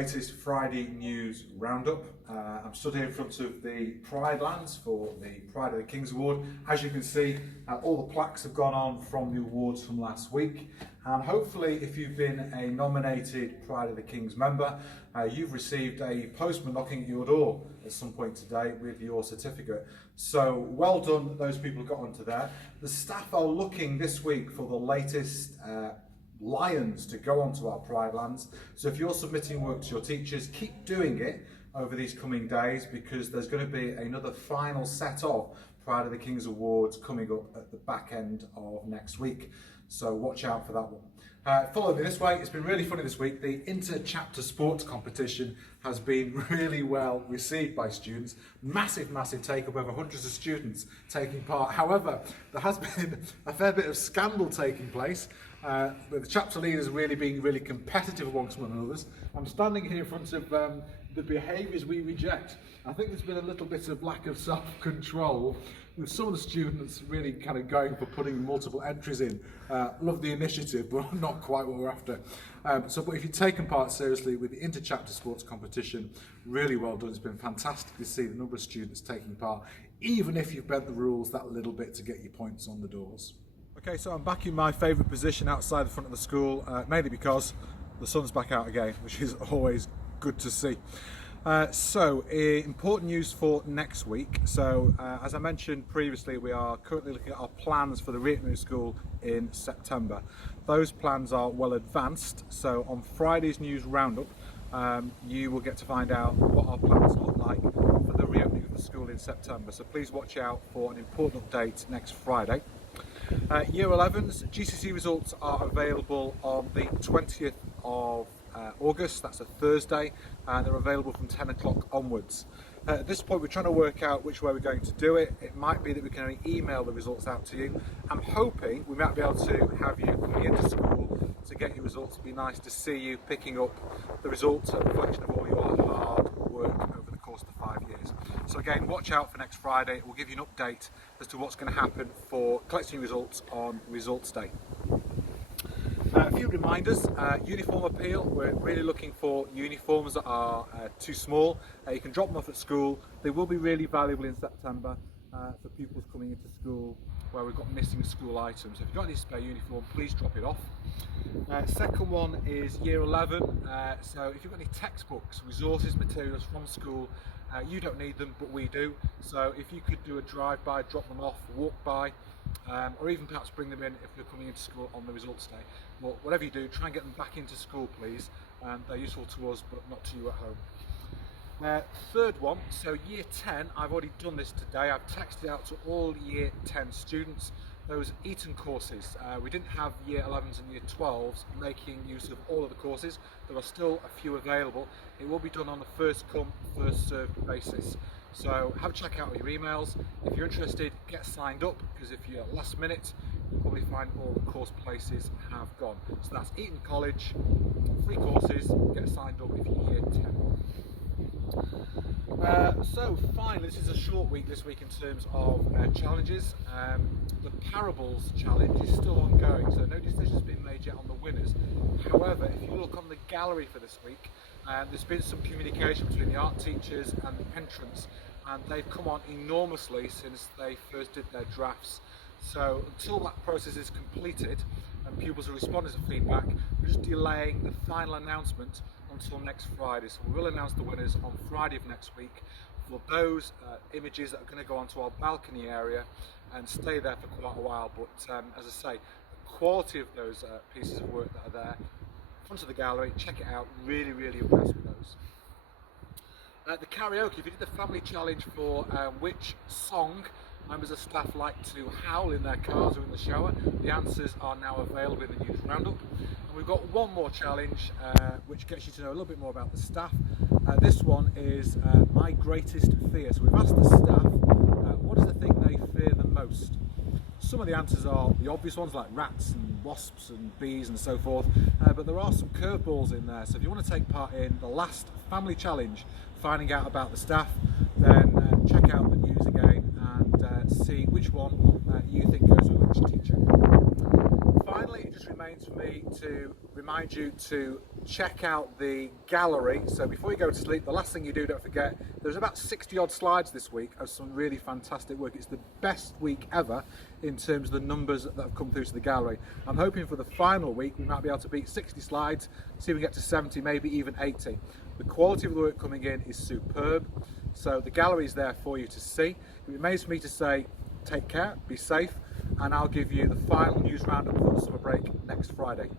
latest Friday news roundup. I'm stood here in front of the Pride Lands for the Pride of the Kings Award. As you can see, all the plaques have gone on from the awards from last week, and hopefully if you've been a nominated Pride of the Kings member, you've received a postman knocking at your door at some point today with your certificate. So well done that those people got onto there. The staff are looking this week for the latest lions to go onto our Pride Lands. So if you're submitting work to your teachers, keep doing it over these coming days, because there's going to be another final set of Pride of the Kings Awards coming up at the back end of next week. So watch out for that one. Follow me this way. It's been really funny this week. The inter-chapter sports competition has been really well received by students. Massive take up, over hundreds of students taking part. However, there has been a fair bit of scandal taking place, with the chapter leaders really being really competitive amongst one another. I'm standing here in front of the behaviours we reject. I think there's been a little bit of lack of self-control with some of the students really kind of going for putting multiple entries in. Love the initiative, but not quite what we're after. But if you've taken part seriously with the inter-chapter sports competition, really well done. It's been fantastic to see the number of students taking part, even if you've bent the rules that little bit to get your points on the doors. Okay, so I'm back in my favourite position outside the front of the school, mainly because the sun's back out again, which is always good to see. Important news for next week. As I mentioned previously, we are currently looking at our plans for the Reitman School in September. Those plans are well advanced, so on Friday's news roundup, you will get to find out what our plans look like for the reopening of the school in September. So please watch out for an important update next Friday. Year 11's GCSE results are available on the 20th of August, that's a Thursday, and they're available from 10 o'clock onwards. At this point we're trying to work out which way we're going to do it. It might be that we can only email the results out to you. I'm hoping we might be able to have you coming into school to get your results. It'd be nice to see you picking up the results, a reflection of all your hard work over the course of the 5 years. So again, watch out for next Friday. We'll give you an update as to what's going to happen for collecting results on Results Day. A few reminders. Uniform appeal. We're really looking for uniforms that are too small. You can drop them off at school. They will be really valuable in September for pupils coming into school where we've got missing school items. If you've got any spare uniform, please drop it off. Second one is year 11. So if you've got any textbooks, resources, materials from school, you don't need them, but we do. So if you could do a drive-by, drop them off, walk by, or even perhaps bring them in if you're coming into school on the results day. Well, whatever you do, try and get them back into school, please. They're useful to us, but not to you at home. Third one, so year 10, I've already done this today. I've texted out to all year 10 students those Eton courses. We didn't have year 11s and year 12s making use of all of the courses. There are still a few available. It will be done on a first come, first served basis. So have a check out your emails. If you're interested, get signed up, because if you're last minute, you'll probably find all the course places have gone. So that's Eton College, 3 courses, get signed up if you're year 10. So finally, this is a short week this week in terms of challenges. The Parables challenge is still ongoing, so no decision has been made yet on the winners. However, if you look on the gallery for this week, there's been some communication between the art teachers and the entrants, and they've come on enormously since they first did their drafts. So until that process is completed and pupils are responding to feedback, we're just delaying the final announcement until next Friday. So we will announce the winners on Friday of next week for those images that are going to go onto our balcony area and stay there for quite a while. But as I say, the quality of those pieces of work that are there, front of the gallery, check it out, really impressed with those. The karaoke, if you did the family challenge for which song members of staff like to howl in their cars or in the shower, the answers are now available in the news roundup. And we've got one more challenge which gets you to know a little bit more about the staff. This one is my greatest fear. So we've asked the staff what is the thing they fear the most. Some of the answers are the obvious ones like rats and wasps and bees and so forth, but there are some curveballs in there. So if you want to take part in the last family challenge, finding out about the staff, then check out the news again and see which one you think goes with which teacher. Finally, it just remains for me to remind you to check out the gallery. So before you go to sleep, the last thing you do, don't forget, there's about 60 odd slides this week of some really fantastic work. It's the best week ever in terms of the numbers that have come through to the gallery. I'm hoping for the final week we might be able to beat 60 slides, see if we get to 70, maybe even 80. The quality of the work coming in is superb, so the gallery is there for you to see. It remains for me to say, take care, be safe, and I'll give you the final news roundup for the summer break next Friday.